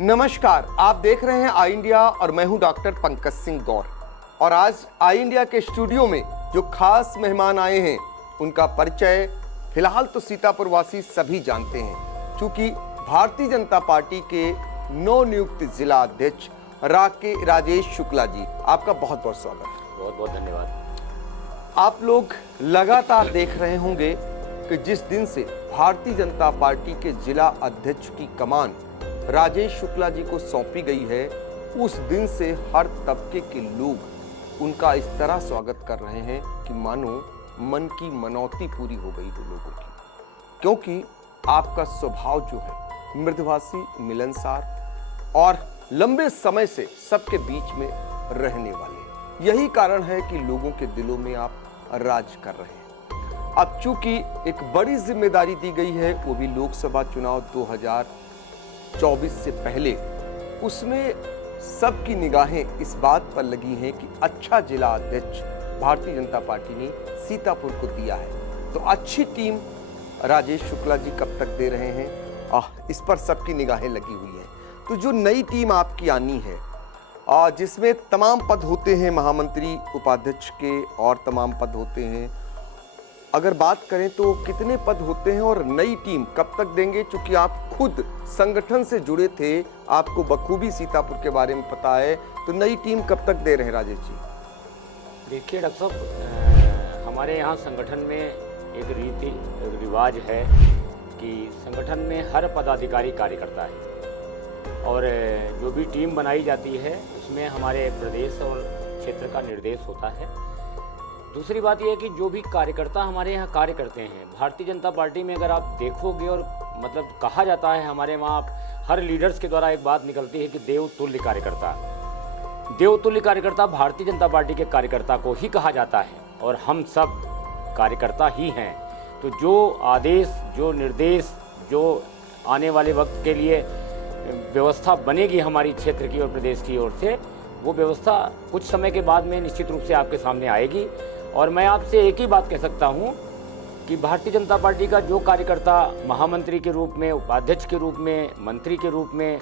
नमस्कार, आप देख रहे हैं आई इंडिया और मैं हूं डॉक्टर पंकज सिंह गौर। और आज आई इंडिया के स्टूडियो में जो खास मेहमान आए हैं उनका परिचय फिलहाल तो सीतापुर वासी सभी जानते हैं, क्योंकि भारतीय जनता पार्टी के नवनियुक्त जिला अध्यक्ष राजेश शुक्ला जी, आपका बहुत बहुत स्वागत। बहुत बहुत धन्यवाद। आप लोग लगातार देख रहे होंगे कि जिस दिन से भारतीय जनता पार्टी के जिला अध्यक्ष की कमान राजेश शुक्ला जी को सौंपी गई है, उस दिन से हर तबके के लोग उनका इस तरह स्वागत कर रहे हैं कि मानो मन की मनौती पूरी हो गई हो लोगों की, क्योंकि आपका स्वभाव जो है मृदुभाषी, मिलनसार और लंबे समय से सबके बीच में रहने वाले, यही कारण है कि लोगों के दिलों में आप राज कर रहे हैं। अब चूंकि एक बड़ी जिम्मेदारी दी गई है, वो भी लोकसभा चुनाव 2024 से पहले, उसमें सबकी निगाहें इस बात पर लगी हैं कि अच्छा जिला अध्यक्ष भारतीय जनता पार्टी ने सीतापुर को दिया है, तो अच्छी टीम राजेश शुक्ला जी कब तक दे रहे हैं, इस पर सबकी निगाहें लगी हुई हैं। तो जो नई टीम आपकी आनी है, जिसमें तमाम पद होते हैं महामंत्री, उपाध्यक्ष के और तमाम पद होते हैं, अगर बात करें तो कितने पद होते हैं और नई टीम कब तक देंगे? क्योंकि आप खुद संगठन से जुड़े थे, आपको बखूबी सीतापुर के बारे में पता है, तो नई टीम कब तक दे रहे हैं राजेश जी? देखिए डॉक्टर साहब, हमारे यहाँ संगठन में एक रीति रिवाज है कि संगठन में हर पदाधिकारी कार्य करता है और जो भी टीम बनाई जाती है उसमें हमारे प्रदेश और क्षेत्र का निर्देश होता है। दूसरी बात यह है कि जो भी कार्यकर्ता हमारे यहाँ कार्य करते हैं, भारतीय जनता पार्टी में अगर आप देखोगे और मतलब कहा जाता है हमारे वहाँ हर लीडर्स के द्वारा एक बात निकलती है कि देवतुल्य कार्यकर्ता। देवतुल्य कार्यकर्ता भारतीय जनता पार्टी के कार्यकर्ता को ही कहा जाता है और हम सब कार्यकर्ता ही हैं। तो जो आदेश, जो निर्देश, जो आने वाले वक्त के लिए व्यवस्था बनेगी हमारी क्षेत्र की और प्रदेश की ओर से, वो व्यवस्था कुछ समय के बाद में निश्चित रूप से आपके सामने आएगी। और मैं आपसे एक ही बात कह सकता हूँ कि भारतीय जनता पार्टी का जो कार्यकर्ता महामंत्री के रूप में, उपाध्यक्ष के रूप में, मंत्री के रूप में,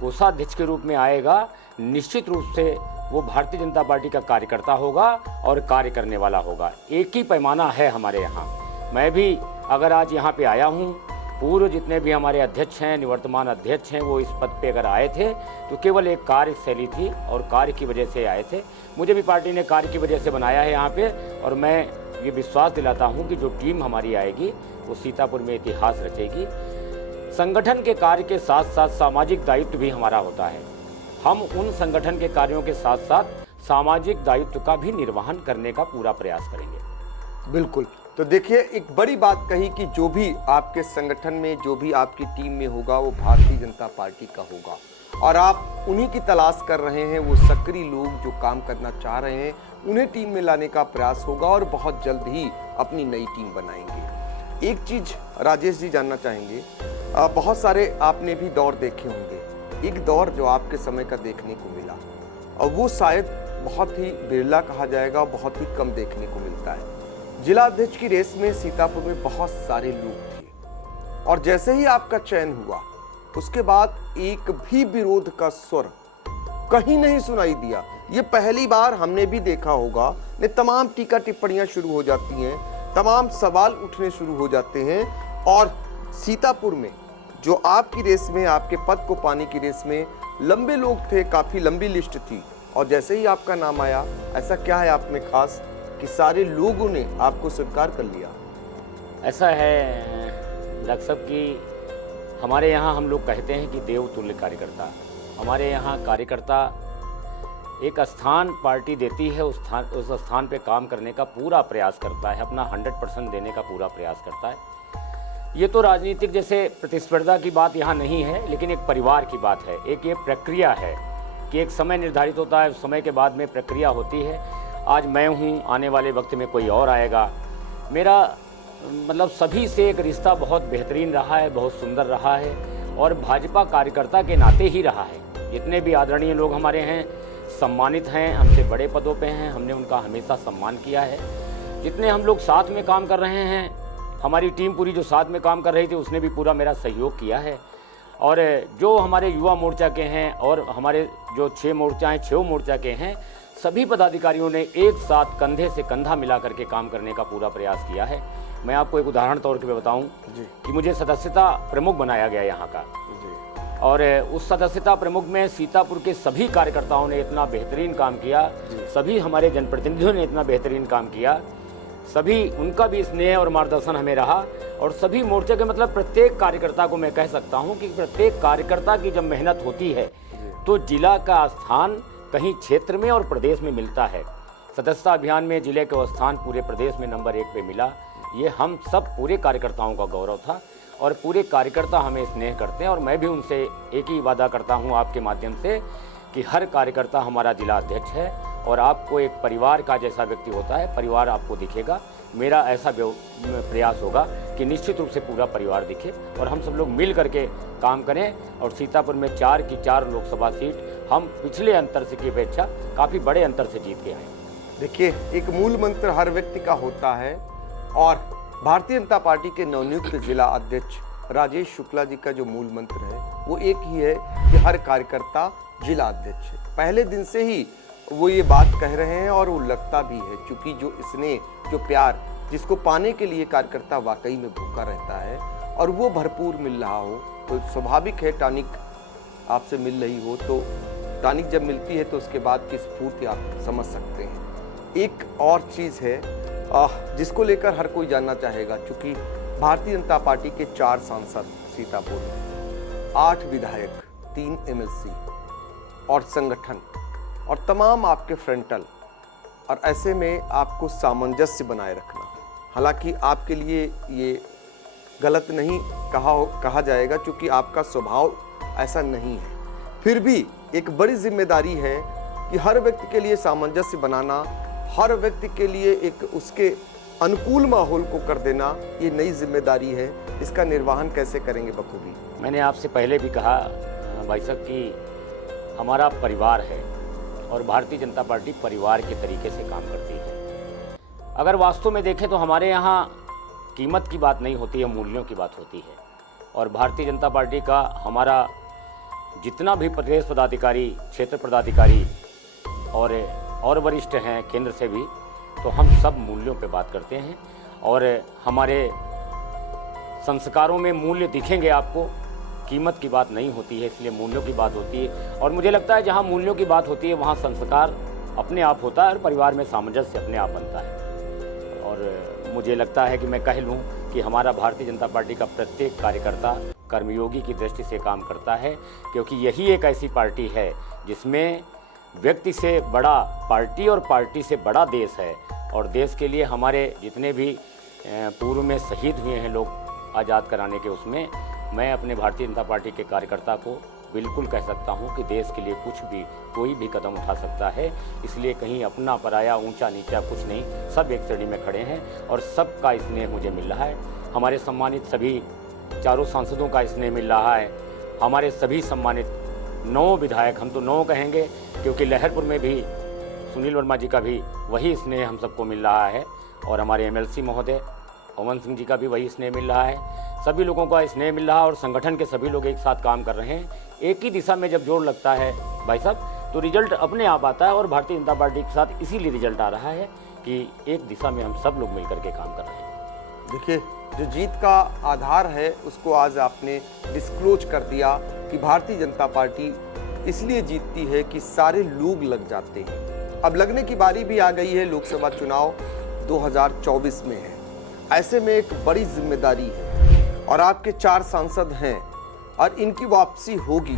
कोषाध्यक्ष के रूप में आएगा, निश्चित रूप से वो भारतीय जनता पार्टी का कार्यकर्ता होगा और कार्य करने वाला होगा। एक ही पैमाना है हमारे यहाँ। मैं भी अगर आज यहाँ पे आया हूँ, पूर्व जितने भी हमारे अध्यक्ष हैं, निवर्तमान अध्यक्ष हैं, वो इस पद पे अगर आए थे तो केवल एक कार्यशैली थी और कार्य की वजह से आए थे। मुझे भी पार्टी ने कार्य की वजह से बनाया है यहाँ पे, और मैं ये विश्वास दिलाता हूँ कि जो टीम हमारी आएगी वो सीतापुर में इतिहास रचेगी। संगठन के कार्य के साथ साथ सामाजिक दायित्व भी हमारा होता है। हम उन संगठन के कार्यों के साथ साथ सामाजिक दायित्व का भी निर्वहन करने का पूरा प्रयास करेंगे। बिल्कुल। तो देखिए, एक बड़ी बात कही कि जो भी आपके संगठन में, जो भी आपकी टीम में होगा वो भारतीय जनता पार्टी का होगा, और आप उन्हीं की तलाश कर रहे हैं। वो सक्रिय लोग जो काम करना चाह रहे हैं उन्हें टीम में लाने का प्रयास होगा और बहुत जल्द ही अपनी नई टीम बनाएंगे। एक चीज राजेश जी जानना चाहेंगे, बहुत सारे आपने भी दौर देखे होंगे, एक दौर जो आपके समय का देखने को मिला और वो शायद बहुत ही बिरला कहा जाएगा, बहुत ही कम देखने को मिलता है। जिला अध्यक्ष की रेस में सीतापुर में बहुत सारे लोग थे और जैसे ही आपका चयन हुआ उसके बाद एक भी विरोध का स्वर कहीं नहीं सुनाई दिया। ये पहली बार हमने भी देखा होगा, ने तमाम टीका टिप्पणियां शुरू हो जाती हैं, तमाम सवाल उठने शुरू हो जाते हैं। और सीतापुर में जो आपकी रेस में, आपके पद को पाने की रेस में लंबे लोग थे, काफी लंबी लिस्ट थी, और जैसे ही आपका नाम आया, ऐसा क्या है आप में खास कि सारे लोगों ने आपको स्वीकार कर लिया? ऐसा है डॉक्टर साहब कि हमारे यहाँ हम लोग कहते हैं कि देवतुल्य कार्यकर्ता। हमारे यहाँ कार्यकर्ता एक स्थान पार्टी देती है, उस स्थान पे काम करने का पूरा प्रयास करता है, अपना 100% देने का पूरा प्रयास करता है। ये तो राजनीतिक जैसे प्रतिस्पर्धा की बात यहाँ नहीं है, लेकिन एक परिवार की बात है। एक ये प्रक्रिया है कि एक समय निर्धारित होता है, उस समय के बाद में प्रक्रिया होती है। आज मैं हूँ, आने वाले वक्त में कोई और आएगा। मेरा मतलब सभी से एक रिश्ता बहुत बेहतरीन रहा है, बहुत सुंदर रहा है और भाजपा कार्यकर्ता के नाते ही रहा है। जितने भी आदरणीय लोग हमारे हैं, सम्मानित हैं, हमसे बड़े पदों पे हैं, हमने उनका हमेशा सम्मान किया है। जितने हम लोग साथ में काम कर रहे हैं, हमारी टीम पूरी जो साथ में काम कर रही थी उसने भी पूरा मेरा सहयोग किया है। और जो हमारे युवा मोर्चा के हैं और हमारे जो 6 मोर्चा हैं 6 मोर्चा के हैं, सभी पदाधिकारियों ने एक साथ कंधे से कंधा मिला करके काम करने का पूरा प्रयास किया है। मैं आपको एक उदाहरण तौर पे बताऊं कि मुझे सदस्यता प्रमुख बनाया गया यहाँ का, और उस सदस्यता प्रमुख में सीतापुर के सभी कार्यकर्ताओं ने इतना बेहतरीन काम किया, सभी हमारे जनप्रतिनिधियों ने इतना बेहतरीन काम किया, सभी उनका भी स्नेह और मार्गदर्शन हमें रहा। और सभी मोर्चे के मतलब प्रत्येक कार्यकर्ता को मैं कह सकता हूं कि प्रत्येक कार्यकर्ता की जब मेहनत होती है तो जिला का स्थान कहीं क्षेत्र में और प्रदेश में मिलता है। सदस्यता अभियान में जिले का स्थान पूरे प्रदेश में नंबर 1 पे मिला। ये हम सब पूरे कार्यकर्ताओं का गौरव था और पूरे कार्यकर्ता हमें स्नेह करते हैं। और मैं भी उनसे एक ही वादा करता हूं आपके माध्यम से कि हर कार्यकर्ता हमारा जिला अध्यक्ष है और आपको एक परिवार का जैसा व्यक्ति होता है, परिवार आपको दिखेगा। मेरा ऐसा प्रयास होगा कि निश्चित रूप से पूरा परिवार दिखे और हम सब लोग मिल करके काम करें और सीतापुर में 4 की 4 लोकसभा सीट हम पिछले अंतर से की अपेक्षा काफ़ी बड़े अंतर से जीत के आए। देखिए, एक मूल मंत्र हर व्यक्ति का होता है और भारतीय जनता पार्टी के नवनियुक्त जिला अध्यक्ष राजेश शुक्ला जी का जो मूल मंत्र है वो एक ही है कि हर कार्यकर्ता जिला अध्यक्ष है। पहले दिन से ही वो ये बात कह रहे हैं और वो लगता भी है, क्योंकि जो स्नेह, जो प्यार जिसको पाने के लिए कार्यकर्ता वाकई में भूखा रहता है और वो भरपूर मिल रहा हो तो स्वाभाविक है टॉनिक आपसे मिल रही हो तो टॉनिक जब मिलती है तो उसके बाद की स्फूर्ति आप समझ सकते हैं। एक और चीज़ है जिसको लेकर हर कोई जानना चाहेगा, क्योंकि भारतीय जनता पार्टी के 4 सांसद सीतापुर में, 8 विधायक, 3 MLC और संगठन और तमाम आपके फ्रंटल, और ऐसे में आपको सामंजस्य बनाए रखना। हालांकि आपके लिए ये गलत नहीं कहा जाएगा क्योंकि आपका स्वभाव ऐसा नहीं है, फिर भी एक बड़ी जिम्मेदारी है कि हर व्यक्ति के लिए सामंजस्य बनाना, हर व्यक्ति के लिए एक उसके अनुकूल माहौल को कर देना, ये नई जिम्मेदारी है। इसका निर्वहन कैसे करेंगे बखूबी? मैंने आपसे पहले भी कहा भाई साहब कि हमारा परिवार है और भारतीय जनता पार्टी परिवार के तरीके से काम करती है। अगर वास्तव में देखें तो हमारे यहाँ कीमत की बात नहीं होती है, मूल्यों की बात होती है। और भारतीय जनता पार्टी का हमारा जितना भी प्रदेश पदाधिकारी, क्षेत्र पदाधिकारी और वरिष्ठ हैं केंद्र से भी, तो हम सब मूल्यों पे बात करते हैं और हमारे संस्कारों में मूल्य दिखेंगे आपको। कीमत की बात नहीं होती है, इसलिए मूल्यों की बात होती है। और मुझे लगता है जहाँ मूल्यों की बात होती है वहाँ संस्कार अपने आप होता है और परिवार में सामंजस्य अपने आप बनता है। और मुझे लगता है कि मैं कह लूँ कि हमारा भारतीय जनता पार्टी का प्रत्येक कार्यकर्ता कर्मयोगी की दृष्टि से काम करता है, क्योंकि यही एक ऐसी पार्टी है जिसमें व्यक्ति से बड़ा पार्टी और पार्टी से बड़ा देश है। और देश के लिए हमारे जितने भी पूर्व में शहीद हुए हैं लोग आज़ाद कराने के, उसमें मैं अपने भारतीय जनता पार्टी के कार्यकर्ता को बिल्कुल कह सकता हूं कि देश के लिए कुछ भी कोई भी कदम उठा सकता है। इसलिए कहीं अपना पराया, ऊंचा नीचा कुछ नहीं, सब एक श्रेणी में खड़े हैं और सबका स्नेह मुझे मिल रहा है। हमारे सम्मानित सभी 4 सांसदों का स्नेह मिल रहा है। हमारे सभी सम्मानित 9 विधायक, हम तो 9 कहेंगे क्योंकि लहरपुर में भी सुनील वर्मा जी का भी वही स्नेह हम सबको मिल रहा है और हमारे MLC महोदय पवन सिंह जी का भी वही स्नेह मिल रहा है। सभी लोगों का स्नेह मिल रहा है और संगठन के सभी लोग एक साथ काम कर रहे हैं। एक ही दिशा में जब जोर लगता है भाई साहब तो रिजल्ट अपने आप आता है और भारतीय जनता पार्टी के साथ इसीलिए रिजल्ट आ रहा है कि एक दिशा में हम सब लोग मिलकर के काम कर रहे हैं। देखिए, जो जीत का आधार है उसको आज आपने डिस्क्लोज कर दिया कि भारतीय जनता पार्टी इसलिए जीतती है कि सारे लोग लग जाते हैं। अब लगने की बारी भी आ गई है, लोकसभा चुनाव 2024 में है। ऐसे में एक बड़ी जिम्मेदारी है और आपके 4 सांसद हैं और इनकी वापसी होगी,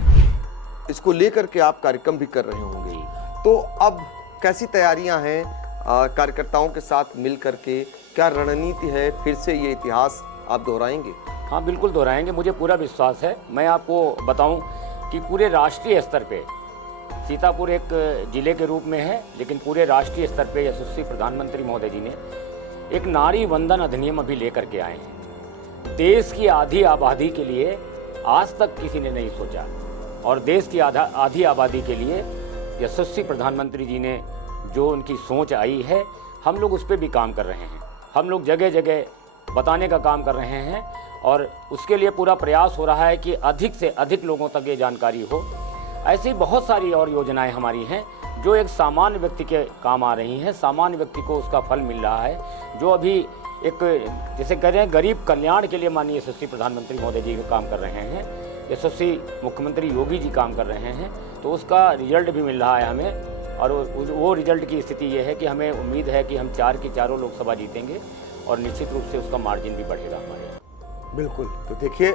इसको लेकर के आप कार्यक्रम भी कर रहे होंगे। तो अब कैसी तैयारियां हैं कार्यकर्ताओं के साथ मिल करके? क्या रणनीति है? फिर से ये इतिहास आप दोहराएंगे? हाँ, बिल्कुल दोहराएंगे, मुझे पूरा विश्वास है। मैं आपको बताऊं कि पूरे राष्ट्रीय स्तर पे सीतापुर एक जिले के रूप में है, लेकिन पूरे राष्ट्रीय स्तर पे यशस्वी प्रधानमंत्री महोदय जी ने एक नारी वंदन अधिनियम अभी लेकर के आए हैं। देश की आधी आबादी के लिए आज तक किसी ने नहीं सोचा और देश की आधी आबादी के लिए यशस्वी प्रधानमंत्री जी ने जो उनकी सोच आई है, हम लोग उस पर भी काम कर रहे हैं। हम लोग जगह जगह बताने का काम कर रहे हैं और उसके लिए पूरा प्रयास हो रहा है कि अधिक से अधिक लोगों तक ये जानकारी हो। ऐसी बहुत सारी और योजनाएं हमारी हैं जो एक सामान्य व्यक्ति के काम आ रही हैं, सामान्य व्यक्ति को उसका फल मिल रहा है। जो अभी एक जैसे कह रहे हैं गरीब कल्याण के लिए माननीय यशस्वी प्रधानमंत्री महोदय जी काम कर रहे हैं, यशस्वी मुख्यमंत्री योगी जी काम कर रहे हैं, तो उसका रिजल्ट भी मिल रहा है हमें। और वो रिजल्ट की स्थिति ये है कि हमें उम्मीद है कि हम 4 की चारों लोकसभा जीतेंगे और निश्चित रूप से उसका मार्जिन भी बढ़ेगा हमारे यहाँ। बिल्कुल। तो देखिए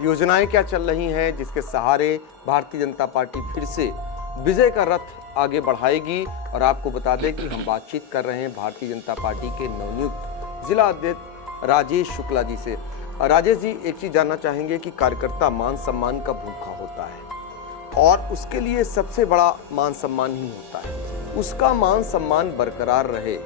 योजनाएं क्या चल रही हैं जिसके सहारे भारतीय जनता पार्टी फिर से विजय का रथ आगे बढ़ाएगी। और आपको बता दें कि हम बातचीत कर रहे हैं भारतीय जनता पार्टी के नवनियुक्त जिला अध्यक्ष राजेश शुक्ला जी से। राजेश जी, एक चीज जानना चाहेंगे कि कार्यकर्ता मान सम्मान का भूखा होता है और उसके लिए सबसे बड़ा मान सम्मान ही होता है। उसका मान सम्मान बरकरार रहे,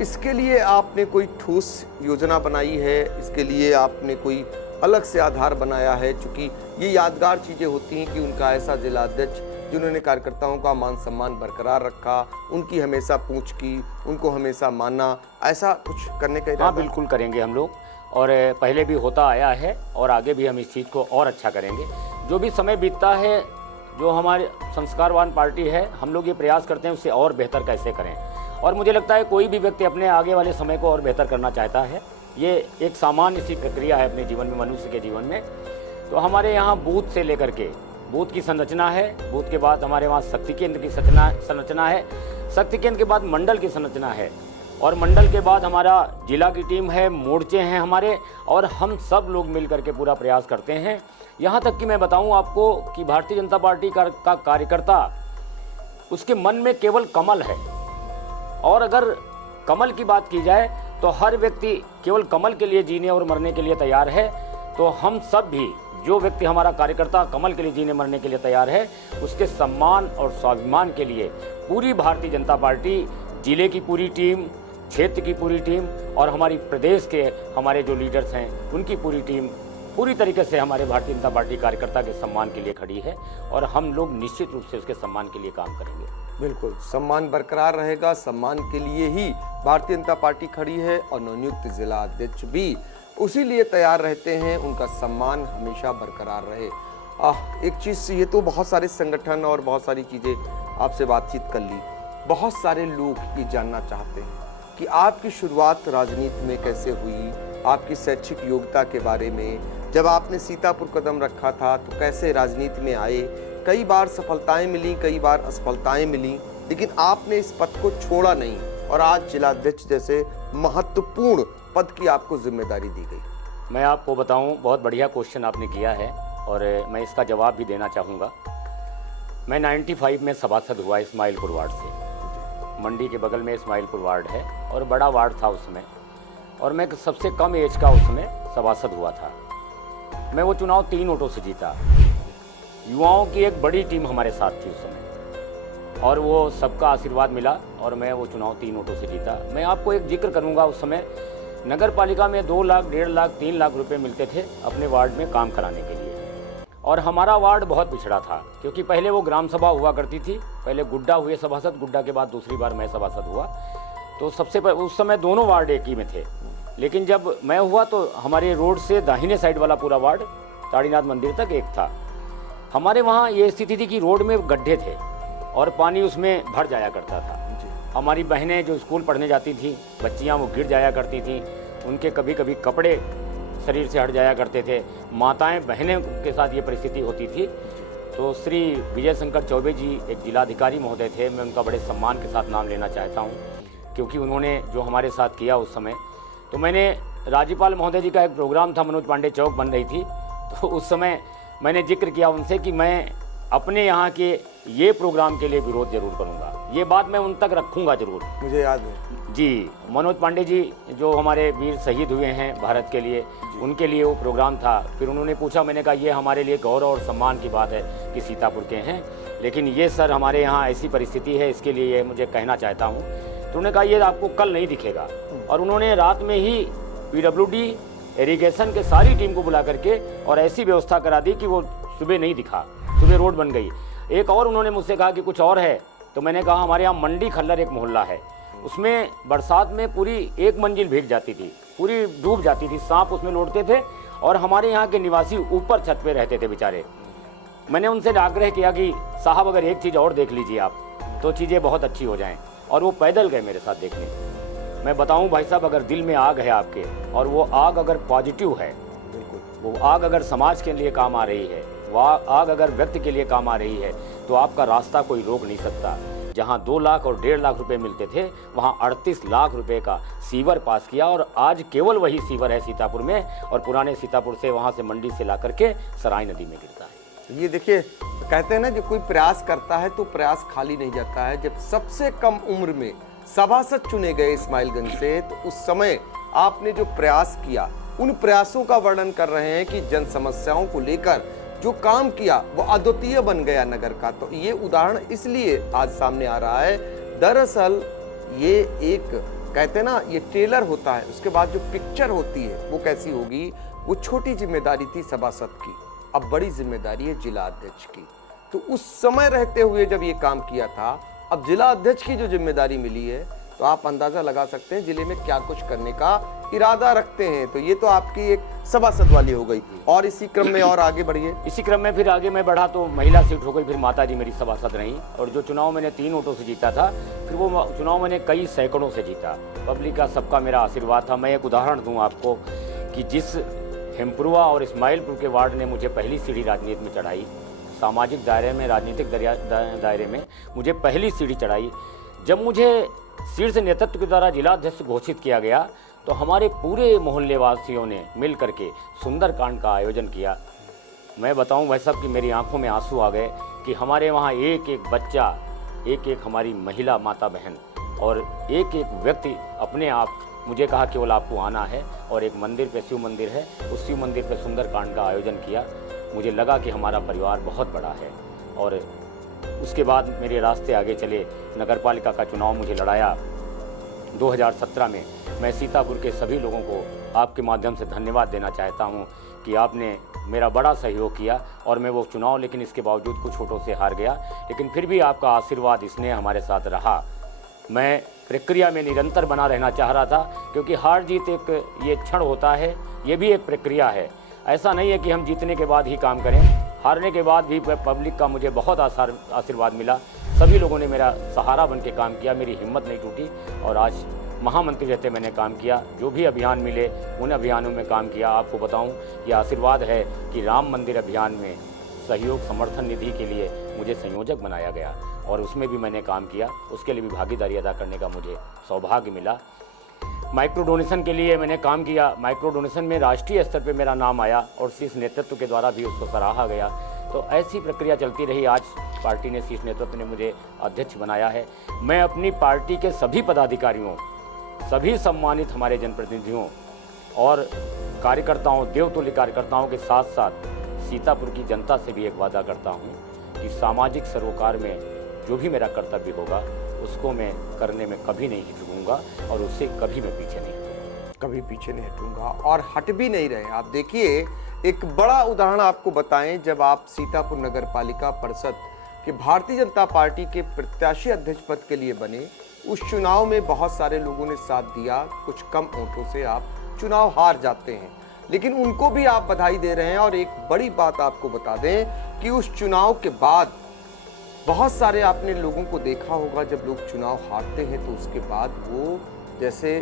इसके लिए आपने कोई ठोस योजना बनाई है? इसके लिए आपने कोई अलग से आधार बनाया है? चूंकि ये यादगार चीजें होती हैं कि उनका ऐसा जिला अध्यक्ष जिन्होंने कार्यकर्ताओं का मान सम्मान बरकरार रखा, उनकी हमेशा पूछ की, उनको हमेशा माना, ऐसा कुछ करने का इरादा? हाँ, बिल्कुल करेंगे हम लोग, और पहले भी होता आया है और आगे भी हम इस चीज़ को और अच्छा करेंगे। जो भी समय बीतता है, जो हमारे संस्कारवान पार्टी है, हम लोग ये प्रयास करते हैं उससे और बेहतर कैसे करें। और मुझे लगता है कोई भी व्यक्ति अपने आगे वाले समय को और बेहतर करना चाहता है। ये एक सामान्य सी प्रक्रिया है अपने जीवन में, मनुष्य के जीवन में। तो हमारे यहाँ बूथ से लेकर के बूथ की संरचना है, बूथ के बाद हमारे वहाँ शक्ति केंद्र की संरचना है, शक्ति केंद्र के बाद मंडल की संरचना है, और मंडल के बाद हमारा जिला की टीम है, मोर्चे हैं हमारे, और हम सब लोग मिल करके पूरा प्रयास करते हैं। यहाँ तक कि मैं बताऊँ आपको कि भारतीय जनता पार्टी का कार्यकर्ता, उसके मन में केवल कमल है। और अगर कमल की बात की जाए तो हर व्यक्ति केवल कमल के लिए जीने और मरने के लिए तैयार है। तो हम सब भी, जो व्यक्ति हमारा कार्यकर्ता कमल के लिए जीने मरने के लिए तैयार है, उसके सम्मान और स्वाभिमान के लिए पूरी भारतीय जनता पार्टी, जिले की पूरी टीम, क्षेत्र की पूरी टीम और हमारी प्रदेश के हमारे जो लीडर्स हैं उनकी पूरी टीम पूरी तरीके से हमारे भारतीय जनता पार्टी कार्यकर्ता के सम्मान के लिए खड़ी है, और हम लोग निश्चित रूप से उसके सम्मान के लिए काम करेंगे। बिल्कुल, सम्मान बरकरार रहेगा, सम्मान के लिए ही भारतीय जनता पार्टी खड़ी है और नवनियुक्त जिला अध्यक्ष भी उसी लिए तैयार रहते हैं, उनका सम्मान हमेशा बरकरार रहे। एक चीज़, ये तो बहुत सारे संगठन और बहुत सारी चीज़ें आपसे बातचीत कर ली, बहुत सारे लोग ये जानना चाहते हैं कि आपकी शुरुआत राजनीति में कैसे हुई, आपकी शैक्षिक योग्यता के बारे में, जब आपने सीतापुर कदम रखा था तो कैसे राजनीति में आए। कई बार सफलताएं मिली, कई बार असफलताएं मिली, लेकिन आपने इस पद को छोड़ा नहीं और आज जिलाध्यक्ष जैसे महत्वपूर्ण पद की आपको जिम्मेदारी दी गई। मैं आपको बताऊं, बहुत बढ़िया क्वेश्चन आपने किया है और मैं इसका जवाब भी देना चाहूँगा। मैं 95 में सभासद हुआ इस्माइलपुर वार्ड से। मंडी के बगल में इस्माइलपुर वार्ड है और बड़ा वार्ड था उसमें, और मैं सबसे कम एज का उसमें सभासद हुआ था। मैं वो चुनाव 3 वोटों से जीता। युवाओं की एक बड़ी टीम हमारे साथ थी उस समय, और वो सबका आशीर्वाद मिला और मैं वो चुनाव 3 वोटों से जीता। मैं आपको एक जिक्र करूंगा, उस समय नगर पालिका में 2 लाख, 1.5 लाख, 3 लाख रुपए मिलते थे अपने वार्ड में काम कराने के लिए। और हमारा वार्ड बहुत पिछड़ा था, क्योंकि पहले वो ग्राम सभा हुआ करती थी। पहले गुड्डा हुए सभासद, गुड्डा के बाद दूसरी बार मैं सभासद हुआ। तो सबसे उस समय दोनों वार्ड एक ही में थे, लेकिन जब मैं हुआ तो हमारे रोड से दाहिने साइड वाला पूरा वार्ड ताड़ीनाथ मंदिर तक एक था। हमारे वहाँ ये स्थिति थी कि रोड में गड्ढे थे और पानी उसमें भर जाया करता था। हमारी बहनें जो स्कूल पढ़ने जाती थी, बच्चियाँ, वो गिर जाया करती थीं, उनके कभी कभी कपड़े शरीर से हट जाया करते थे। माताएं, बहनें के साथ ये परिस्थिति होती थी। तो श्री विजय शंकर चौबे जी एक जिलाधिकारी महोदय थे, मैं उनका बड़े सम्मान के साथ नाम लेना चाहता हूँ, क्योंकि उन्होंने जो हमारे साथ किया उस समय। तो मैंने राज्यपाल महोदय जी का एक प्रोग्राम था, मनोज पांडे चौक बन रही थी, तो उस समय मैंने जिक्र किया उनसे कि मैं अपने यहाँ के ये प्रोग्राम के लिए विरोध जरूर करूँगा। ये बात मैं उन तक रखूँगा जरूर। मुझे याद है जी, मनोज पांडे जी जो हमारे वीर शहीद हुए हैं भारत के लिए, उनके लिए वो प्रोग्राम था। फिर उन्होंने पूछा, मैंने कहा ये हमारे लिए गौरव और सम्मान की बात है कि सीतापुर के हैं, लेकिन ये सर हमारे यहाँ ऐसी परिस्थिति है, इसके लिए ये मुझे कहना चाहता हूँ। तो उन्होंने कहा ये आपको कल नहीं दिखेगा, और उन्होंने रात में ही PWD इरिगेशन के सारी टीम को बुला करके और ऐसी व्यवस्था करा दी कि वो सुबह नहीं दिखा, सुबह रोड बन गई। एक और उन्होंने मुझसे कहा कि कुछ और है, तो मैंने कहा हमारे यहाँ मंडी खल्लर एक मोहल्ला है, उसमें बरसात में पूरी 1 मंजिल भीग जाती थी, पूरी डूब जाती थी, सांप उसमें लौटते थे और हमारे यहाँ के निवासी ऊपर छत पे रहते थे बेचारे। मैंने उनसे आग्रह किया कि साहब अगर एक चीज़ और देख लीजिए आप तो चीज़ें बहुत अच्छी हो जाएं, और वो पैदल गए मेरे साथ देखने। मैं बताऊं भाई साहब, अगर दिल में आग है आपके और वो आग अगर पॉजिटिव है, बिल्कुल वो आग अगर समाज के लिए काम आ रही है, वह आग अगर व्यक्ति के लिए काम आ रही है, तो आपका रास्ता कोई रोक नहीं सकता। जहां 2 लाख और 1.5 लाख रुपए मिलते थे, वहां 38 लाख रुपए का सीवर पास किया, और आज केवल वही सीवर है सीतापुर में, और पुराने सीतापुर से वहां से मंडी से ला करके सराय नदी में गिरता है। ये देखिए, कहते हैं ना, जो कोई प्रयास करता है तो प्रयास खाली नहीं जाता है। जब सबसे कम उम्र में सभासद चुने गए इस्माइलगंज से, तो उस समय आपने जो प्रयास किया, उन प्रयासों का वर्णन कर रहे हैं कि जन समस्याओं को लेकर जो काम किया वो अद्वितीय बन गया नगर का। तो ये उदाहरण इसलिए आज सामने आ रहा है। दरअसल ये एक, कहते हैं ना, ये ट्रेलर होता है, उसके बाद जो पिक्चर होती है वो कैसी होगी। वो छोटी जिम्मेदारी थी सभासद की, अब बड़ी जिम्मेदारी है जिला अध्यक्ष की। तो उस समय रहते हुए जब ये काम किया था, अब जिला अध्यक्ष की जो जिम्मेदारी मिली है, तो आप अंदाजा लगा सकते हैं जिले में क्या कुछ करने का इरादा रखते हैं। तो ये तो आपकी एक सभासद वाली हो गई, और इसी क्रम में और आगे बढ़िए। इसी क्रम में फिर आगे मैं बढ़ा तो महिला सीट हो गई, फिर माता जी मेरी सभासद रही, और जो चुनाव मैंने 3 वोटों से जीता था, फिर वो चुनाव मैंने कई सैकड़ों से जीता। पब्लिक का सबका मेरा आशीर्वाद था। मैं एक उदाहरण दूँ आपको कि जिस हिमपुरवा और इस्माइलपुर के वार्ड ने मुझे पहली सीढ़ी राजनीति में चढ़ाई, सामाजिक दायरे में, राजनीतिक दायरे में मुझे पहली सीढ़ी चढ़ाई। जब मुझे शीर्ष नेतृत्व के द्वारा जिला अध्यक्ष घोषित किया गया, तो हमारे पूरे मोहल्ले वासियों ने मिल करके सुंदरकांड का आयोजन किया। मैं बताऊं भाई साहब कि मेरी आंखों में आंसू आ गए कि हमारे वहाँ एक एक बच्चा, एक एक हमारी महिला माता बहन और एक एक व्यक्ति अपने आप मुझे कहा केवल आपको आना है, और एक मंदिर पे, शिव मंदिर है, उस शिव मंदिर पे सुंदरकांड का आयोजन किया। मुझे लगा कि हमारा परिवार बहुत बड़ा है। और उसके बाद मेरे रास्ते आगे चले। नगरपालिका का चुनाव मुझे लड़ाया 2017 में। मैं सीतापुर के सभी लोगों को आपके माध्यम से धन्यवाद देना चाहता हूं कि आपने मेरा बड़ा सहयोग किया, और मैं वो चुनाव, लेकिन इसके बावजूद कुछ वोटों से हार गया, लेकिन फिर भी आपका आशीर्वाद, स्नेह हमारे साथ रहा। मैं प्रक्रिया में निरंतर बना रहना चाह रहा था, क्योंकि हार जीत एक ये क्षण होता है, ये भी एक प्रक्रिया है। ऐसा नहीं है कि हम जीतने के बाद ही काम करें, हारने के बाद भी पब्लिक का मुझे बहुत आशीर्वाद मिला। सभी लोगों ने मेरा सहारा बन के काम किया, मेरी हिम्मत नहीं टूटी, और आज महामंत्री रहते मैंने काम किया। जो भी अभियान मिले उन अभियानों में काम किया। आपको बताऊं, ये आशीर्वाद है कि राम मंदिर अभियान में सहयोग समर्थन निधि के लिए मुझे संयोजक बनाया गया, और उसमें भी मैंने काम किया। उसके लिए भी भागीदारी अदा करने का मुझे सौभाग्य मिला। माइक्रो डोनेशन के लिए मैंने काम किया। माइक्रो डोनेशन में राष्ट्रीय स्तर पे मेरा नाम आया, और शीर्ष नेतृत्व के द्वारा भी उसको सराहा गया। तो ऐसी प्रक्रिया चलती रही। आज पार्टी ने, शीर्ष नेतृत्व ने मुझे अध्यक्ष बनाया है। मैं अपनी पार्टी के सभी पदाधिकारियों, सभी सम्मानित हमारे जनप्रतिनिधियों और कार्यकर्ताओं, देवतुल्य कार्यकर्ताओं के साथ साथ सीतापुर की जनता से भी एक वादा करता हूँ कि सामाजिक सरोकार में जो भी मेरा कर्तव्य होगा, उसको मैं करने में कभी नहीं हिचकूंगा, और उससे कभी मैं पीछे नहीं हटूंगा। कभी पीछे नहीं हटूंगा, और हट भी नहीं रहे। आप देखिए, एक बड़ा उदाहरण आपको बताएं। जब आप सीतापुर नगर पालिका परिषद के भारतीय जनता पार्टी के प्रत्याशी अध्यक्ष पद के लिए बने, उस चुनाव में बहुत सारे लोगों ने साथ दिया। कुछ कम वोटों से आप चुनाव हार जाते हैं, लेकिन उनको भी आप बधाई दे रहे हैं। और एक बड़ी बात आपको बता दें कि उस चुनाव के बाद बहुत सारे आपने लोगों को देखा होगा, जब लोग चुनाव हारते हैं तो उसके बाद वो जैसे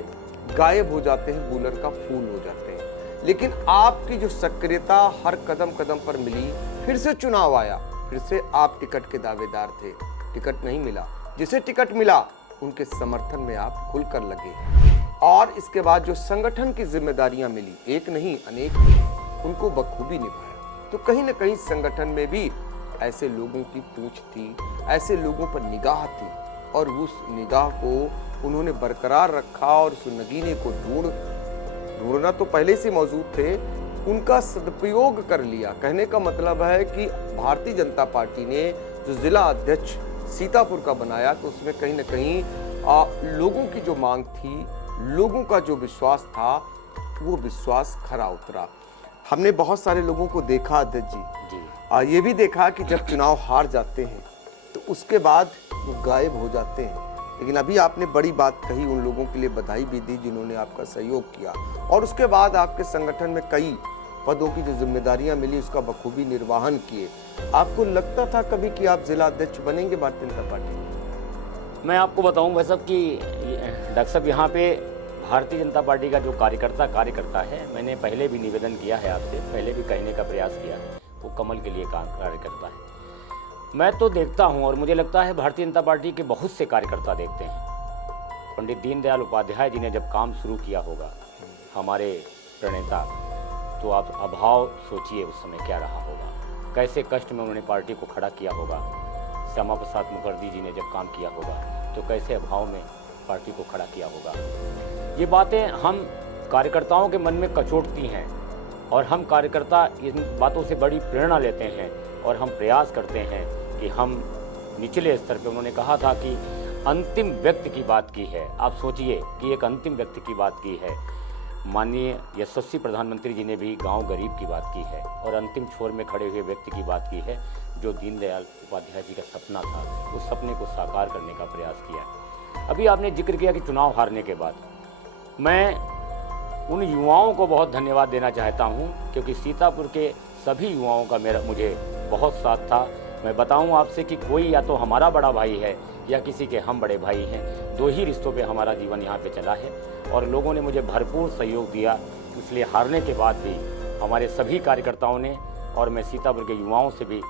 गायब हो जाते हैं, गूलर का फूल हो जाते हैं। लेकिन आपकी जो सक्रियता हर कदम कदम पर मिली, फिर से चुनाव आया, फिर से आप टिकट के दावेदार थे, टिकट नहीं मिला। जिसे टिकट मिला उनके समर्थन में आप खुलकर लगे, और इसके बाद जो संगठन की जिम्मेदारियां मिली, एक नहीं अनेक मिली, उनको बखूबी निभाया। तो कहीं ना कहीं संगठन में भी ऐसे लोगों की पूंछ थी, ऐसे लोगों पर निगाह थी, और उस निगाह को उन्होंने बरकरार रखा, और उस नगीने को ढूंढना तो पहले से मौजूद थे, उनका सदुपयोग कर लिया। कहने का मतलब है कि भारतीय जनता पार्टी ने जो जिला अध्यक्ष सीतापुर का बनाया, तो उसमें कहीं ना कहीं लोगों की जो मांग थी, लोगों का जो विश्वास था, वो विश्वास खरा उतरा। हमने बहुत सारे लोगों को देखा अध्यक्ष जी, ये भी देखा कि जब चुनाव हार जाते हैं तो उसके बाद वो गायब हो जाते हैं, लेकिन अभी आपने बड़ी बात कही, उन लोगों के लिए बधाई भी दी जिन्होंने आपका सहयोग किया और उसके बाद आपके संगठन में कई पदों की जो जिम्मेदारियां मिली उसका बखूबी निर्वहन किए। आपको लगता था कभी कि आप जिला अध्यक्ष बनेंगे भारतीय जनता पार्टी में? मैं आपको बताऊं भाई साहब कि डॉक्टर साहब यहाँ पे भारतीय जनता पार्टी का जो कार्य करता है, मैंने पहले भी निवेदन किया है आपसे, पहले भी कहने का प्रयास किया है, वो कमल के लिए कार्य करता है। मैं तो देखता हूँ और मुझे लगता है भारतीय जनता पार्टी के बहुत से कार्यकर्ता देखते हैं। पंडित दीनदयाल उपाध्याय जी ने जब काम शुरू किया होगा, हमारे प्रणेता, तो आप अभाव सोचिए उस समय क्या रहा होगा, कैसे कष्ट में उन्होंने पार्टी को खड़ा किया होगा। श्यामा प्रसाद मुखर्जी जी ने जब काम किया होगा तो कैसे अभाव में पार्टी को खड़ा किया होगा। ये बातें हम कार्यकर्ताओं के मन में कचोटती हैं और हम कार्यकर्ता इन बातों से बड़ी प्रेरणा लेते हैं और हम प्रयास करते हैं कि हम निचले स्तर पे, उन्होंने कहा था कि अंतिम व्यक्ति की बात की है। आप सोचिए कि एक अंतिम व्यक्ति की बात की है। माननीय यशस्वी प्रधानमंत्री जी ने भी गांव गरीब की बात की है और अंतिम छोर में खड़े हुए व्यक्ति की बात की है जो दीनदयाल उपाध्याय जी का सपना था, उस सपने को साकार करने का प्रयास किया। अभी आपने जिक्र किया कि चुनाव हारने के बाद मैं उन युवाओं को बहुत धन्यवाद देना चाहता हूं, क्योंकि सीतापुर के सभी युवाओं का मुझे बहुत साथ था। मैं बताऊं आपसे कि कोई या तो हमारा बड़ा भाई है या किसी के हम बड़े भाई हैं, दो ही रिश्तों पे हमारा जीवन यहाँ पे चला है और लोगों ने मुझे भरपूर सहयोग दिया। इसलिए हारने के बाद भी हमारे सभी कार्यकर्ताओं ने, और मैं सीतापुर के युवाओं से भी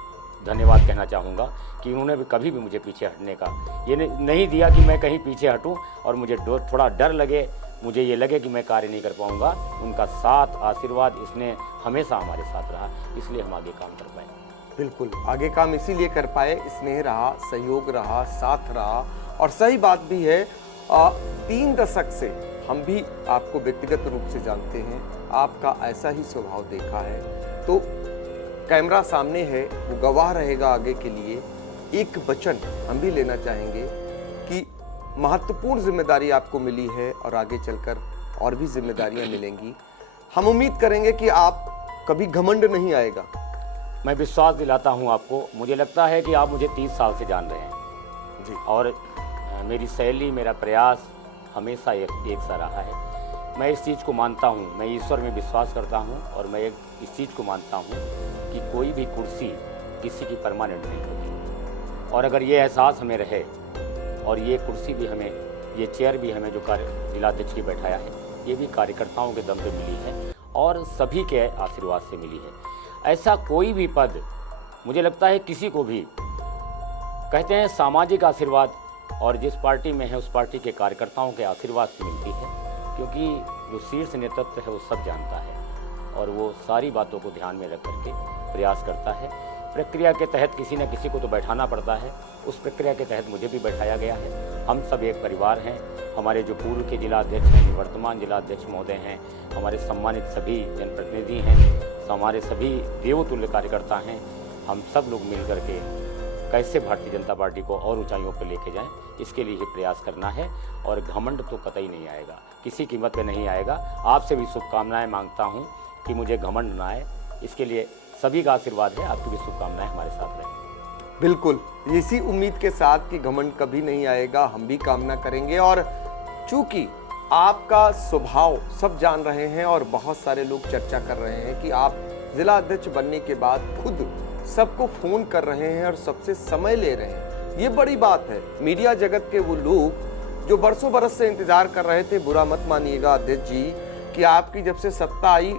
धन्यवाद कहना चाहूँगा कि उन्होंने भी कभी भी मुझे पीछे हटने का ये नहीं दिया कि मैं कहीं पीछे हटूँ और मुझे थोड़ा डर लगे, मुझे ये लगे कि मैं कार्य नहीं कर पाऊँगा। उनका साथ, आशीर्वाद, इसने हमेशा हमारे साथ रहा, इसलिए हम आगे काम कर पाए। बिल्कुल, आगे काम इसीलिए कर पाए, स्नेह रहा, सहयोग रहा, साथ रहा। और सही बात भी है, 3 दशक से हम भी आपको व्यक्तिगत रूप से जानते हैं, आपका ऐसा ही स्वभाव देखा है। तो कैमरा सामने है, वो गवाह रहेगा आगे के लिए। एक वचन हम भी लेना चाहेंगे कि महत्वपूर्ण जिम्मेदारी आपको मिली है और आगे चलकर और भी जिम्मेदारियां मिलेंगी। हम उम्मीद करेंगे कि आप कभी घमंड नहीं आएगा। मैं विश्वास दिलाता हूं आपको, मुझे लगता है कि आप मुझे 30 साल से जान रहे हैं जी, और मेरी शैली, मेरा प्रयास हमेशा एक सा रहा है। मैं इस चीज़ को मानता हूं, मैं ईश्वर में विश्वास करता हूं और मैं इस चीज़ को मानता हूं कि कोई भी कुर्सी किसी की परमानेंट नहीं होती। और अगर ये एहसास हमें रहे और ये कुर्सी भी हमें, ये चेयर भी हमें जो जिलाध्यक्ष की बैठाया है, ये भी कार्यकर्ताओं के दम पे मिली है और सभी के आशीर्वाद से मिली है। ऐसा कोई भी पद मुझे लगता है किसी को भी, कहते हैं सामाजिक आशीर्वाद, और जिस पार्टी में है उस पार्टी के कार्यकर्ताओं के आशीर्वाद से मिलती है, क्योंकि जो शीर्ष नेतृत्व है वो सब जानता है और वो सारी बातों को ध्यान में रख करके प्रयास करता है। प्रक्रिया के तहत किसी न किसी को तो बैठाना पड़ता है, उस प्रक्रिया के तहत मुझे भी बैठाया गया है। हम सब एक परिवार हैं। हमारे जो पूर्व के जिलाध्यक्ष हैं, जो वर्तमान जिलाध्यक्ष महोदय हैं, हमारे सम्मानित सभी जनप्रतिनिधि हैं, हमारे सभी देवतुल्य कार्यकर्ता हैं। हम सब लोग मिल करके कैसे भारतीय जनता पार्टी को और ऊंचाइयों पर लेके जाएं, इसके लिए ही प्रयास करना है। और घमंड तो कतई नहीं आएगा, किसी कीमत पे नहीं आएगा। आपसे भी शुभकामनाएं मांगता हूं कि मुझे घमंड ना आए, इसके लिए सभी का आशीर्वाद है। आपकी भी शुभकामनाएं हमारे साथ रहें। बिल्कुल, इसी उम्मीद के साथ कि घमंड कभी नहीं आएगा, हम भी कामना करेंगे। और चूंकि आपका स्वभाव सब जान रहे हैं और बहुत सारे लोग चर्चा कर रहे हैं कि आप जिला अध्यक्ष बनने के बाद खुद सबको फोन कर रहे हैं और सबसे समय ले रहे हैं, ये बड़ी बात है। मीडिया जगत के वो लोग जो बरसों बरस से इंतजार कर रहे थे, बुरा मत मानिएगा अध्यक्ष जी, कि आपकी जब से सत्ता आई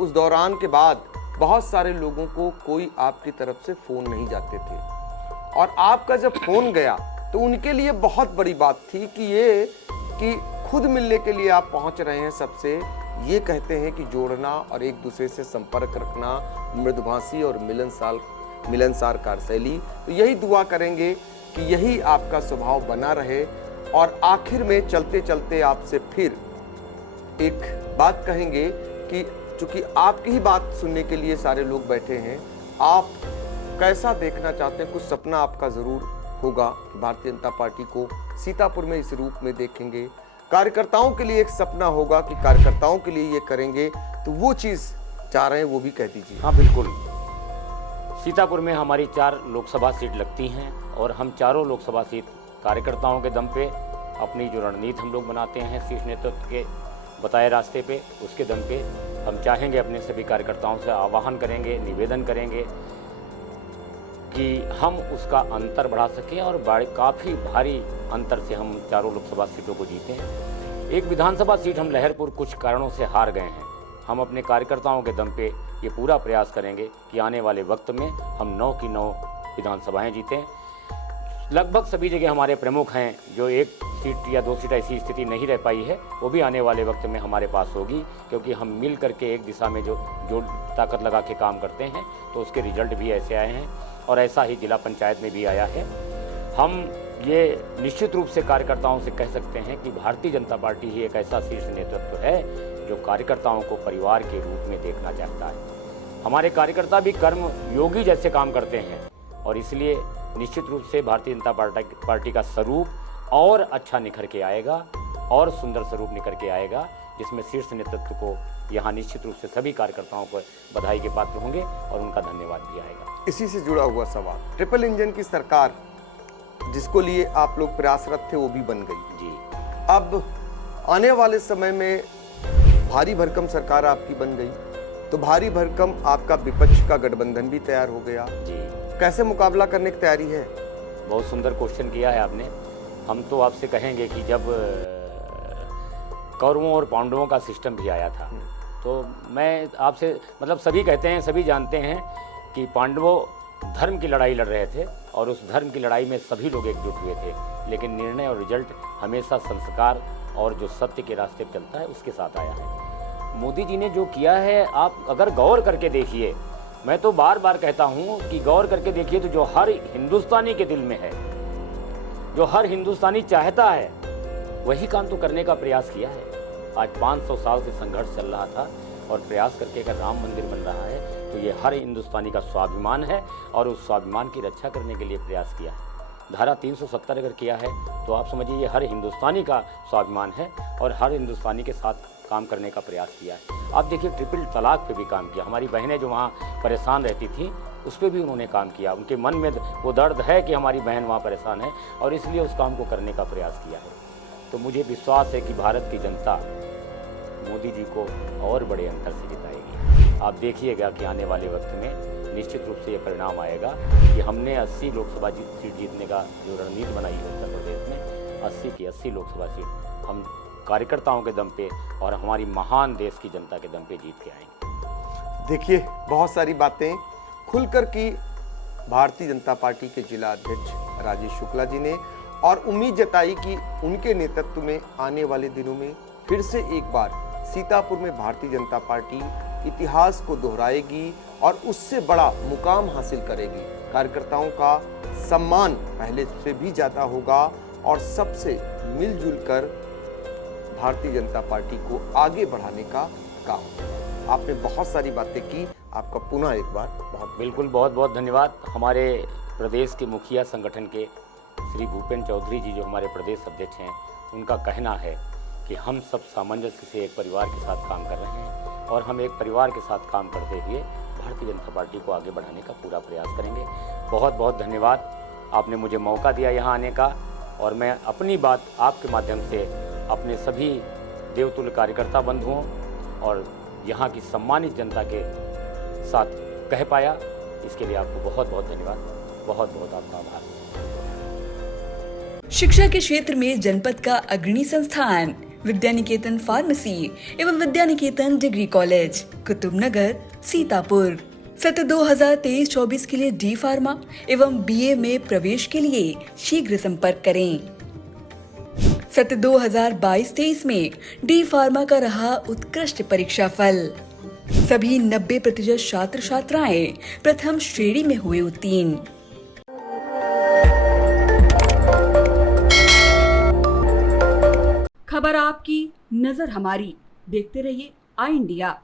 उस दौरान के बाद बहुत सारे लोगों को कोई आपकी तरफ से फोन नहीं जाते थे, और आपका जब फोन गया तो उनके लिए बहुत बड़ी बात थी कि खुद मिलने के लिए आप पहुंच रहे हैं सबसे। ये कहते हैं कि जोड़ना और एक दूसरे से संपर्क रखना मृदुभाषी और मिलनसार कार्यशैली। तो यही दुआ करेंगे कि यही आपका स्वभाव बना रहे। और आखिर में चलते चलते आपसे फिर एक बात कहेंगे कि चूंकि आपकी ही बात सुनने के लिए सारे लोग बैठे हैं, आप कैसा देखना चाहते हैं? कुछ सपना आपका जरूर होगा कि भारतीय जनता पार्टी को सीतापुर में इस रूप में देखेंगे। कार्यकर्ताओं के लिए एक सपना होगा कि कार्यकर्ताओं के लिए ये करेंगे, तो वो चीज़ चाह रहे हैं वो भी कह दीजिए। हाँ बिल्कुल, सीतापुर में हमारी 4 लोकसभा सीट लगती हैं और हम चारों लोकसभा सीट कार्यकर्ताओं के दम पे अपनी जो रणनीति हम लोग बनाते हैं शीर्ष नेतृत्व के बताए रास्ते पे, उसके दम पे हम चाहेंगे अपने सभी कार्यकर्ताओं से आह्वान करेंगे, निवेदन करेंगे कि हम उसका अंतर बढ़ा सकें और काफ़ी भारी अंतर से हम चारों लोकसभा सीटों को जीते हैं। एक विधानसभा सीट हम लहरपुर कुछ कारणों से हार गए हैं। हम अपने कार्यकर्ताओं के दम पे ये पूरा प्रयास करेंगे कि आने वाले वक्त में हम 9 की 9 विधानसभाएं जीतें। लगभग सभी जगह हमारे प्रमुख हैं, जो 1 सीट या 2 सीट ऐसी स्थिति नहीं रह पाई है, वो भी आने वाले वक्त में हमारे पास होगी, क्योंकि हम मिल करके एक दिशा में जो ताकत लगा के काम करते हैं तो उसके रिजल्ट भी ऐसे आए हैं और ऐसा ही जिला पंचायत में भी आया है। हम ये निश्चित रूप से कार्यकर्ताओं से कह सकते हैं कि भारतीय जनता पार्टी ही एक ऐसा शीर्ष नेतृत्व है जो कार्यकर्ताओं को परिवार के रूप में देखना चाहता है। हमारे कार्यकर्ता भी कर्म योगी जैसे काम करते हैं और इसलिए निश्चित रूप से भारतीय जनता पार्टी का स्वरूप और अच्छा निखर के आएगा और सुंदर स्वरूप निखर के आएगा, जिसमें शीर्ष नेतृत्व को यहाँ निश्चित रूप से सभी कार्यकर्ताओं को बधाई के पात्र होंगे और उनका धन्यवाद भी आएगा। इसी से जुड़ा हुआ सवाल, ट्रिपल इंजन की सरकार जिसको लिए आप लोग प्रयासरत थे वो भी बन गई जी। अब आने वाले समय में भारी भरकम सरकार आपकी बन गई तो भारी भरकम आपका विपक्ष का गठबंधन भी तैयार हो गया जी। कैसे मुकाबला करने की तैयारी है? बहुत सुंदर क्वेश्चन किया है आपने। हम तो आपसे कहेंगे कि जब कौरवों और पांडवों का सिस्टम भी आया था तो मैं आपसे मतलब सभी कहते हैं, सभी जानते हैं कि पांडवों धर्म की लड़ाई लड़ रहे थे और उस धर्म की लड़ाई में सभी लोग एकजुट हुए थे, लेकिन निर्णय और रिजल्ट हमेशा संस्कार और जो सत्य के रास्ते पर चलता है उसके साथ आया है। मोदी जी ने जो किया है, आप अगर गौर करके देखिए, मैं तो बार बार कहता हूँ कि गौर करके देखिए तो जो हर हिंदुस्तानी के दिल में है, जो हर हिंदुस्तानी चाहता है, वही काम तो करने का प्रयास किया है। आज 500 साल से संघर्ष चल रहा था और प्रयास करके अगर राम मंदिर बन रहा है तो ये हर हिंदुस्तानी का स्वाभिमान है और उस स्वाभिमान की रक्षा करने के लिए प्रयास किया है। धारा 370 अगर किया है तो आप समझिए ये हर हिंदुस्तानी का स्वाभिमान है और हर हिंदुस्तानी के साथ काम करने का प्रयास किया है। आप देखिए ट्रिपल तलाक पे भी काम किया। हमारी बहनें जो वहाँ परेशान रहती थी उस पर भी उन्होंने काम किया। उनके मन में वो दर्द है कि हमारी बहन वहाँ परेशान है और इसलिए उस काम को करने का प्रयास किया है। तो मुझे विश्वास है कि भारत की जनता मोदी जी को और बड़े अंतर से जिताएगी। आप देखिएगा कि आने वाले वक्त में निश्चित रूप से ये परिणाम आएगा कि हमने 80 लोकसभा सीट जीतने का जो रणनीति बनाई है उत्तर प्रदेश में, 80 की 80 लोकसभा सीट हम कार्यकर्ताओं के दम पे और हमारी महान देश की जनता के दम पे जीत के आएंगे। देखिए, बहुत सारी बातें खुलकर की भारतीय जनता पार्टी के जिला अध्यक्ष राजेश शुक्ला जी ने और उम्मीद जताई कि उनके नेतृत्व में आने वाले दिनों में फिर से एक बार सीतापुर में भारतीय जनता पार्टी इतिहास को दोहराएगी और उससे बड़ा मुकाम हासिल करेगी। कार्यकर्ताओं का सम्मान पहले से भी ज़्यादा होगा और सबसे मिलजुल कर भारतीय जनता पार्टी को आगे बढ़ाने का काम। आपने बहुत सारी बातें की, आपका पुनः एक बार बहुत बिल्कुल बहुत बहुत धन्यवाद। हमारे प्रदेश के मुखिया संगठन के श्री भूपेंद्र चौधरी जी जो हमारे प्रदेश अध्यक्ष हैं, उनका कहना है कि हम सब सामंजस्य से एक परिवार के साथ काम कर रहे हैं और हम एक परिवार के साथ काम करते हुए भारतीय जनता पार्टी को आगे बढ़ाने का पूरा प्रयास करेंगे। बहुत बहुत धन्यवाद, आपने मुझे मौका दिया यहाँ आने का और मैं अपनी बात आपके माध्यम से अपने सभी देवतुल्य कार्यकर्ता बंधुओं और यहाँ की सम्मानित जनता के साथ कह पाया। इसके लिए आपको बहुत बहुत धन्यवाद, बहुत बहुत आपका आभार। शिक्षा के क्षेत्र में जनपद का अग्रणी संस्थान विद्यानिकेतन फार्मेसी एवं विद्यानिकेतन डिग्री कॉलेज, कुतुबनगर, सीतापुर। सत्र 2023-24 के लिए डी फार्मा एवं बीए में प्रवेश के लिए शीघ्र संपर्क करें। सत्र 2022-23 में डी फार्मा का रहा उत्कृष्ट परीक्षा फल। सभी 90% छात्र छात्राएं प्रथम श्रेणी में हुए उत्तीर्ण। खबर आपकी, नजर हमारी। देखते रहिए आई इंडिया।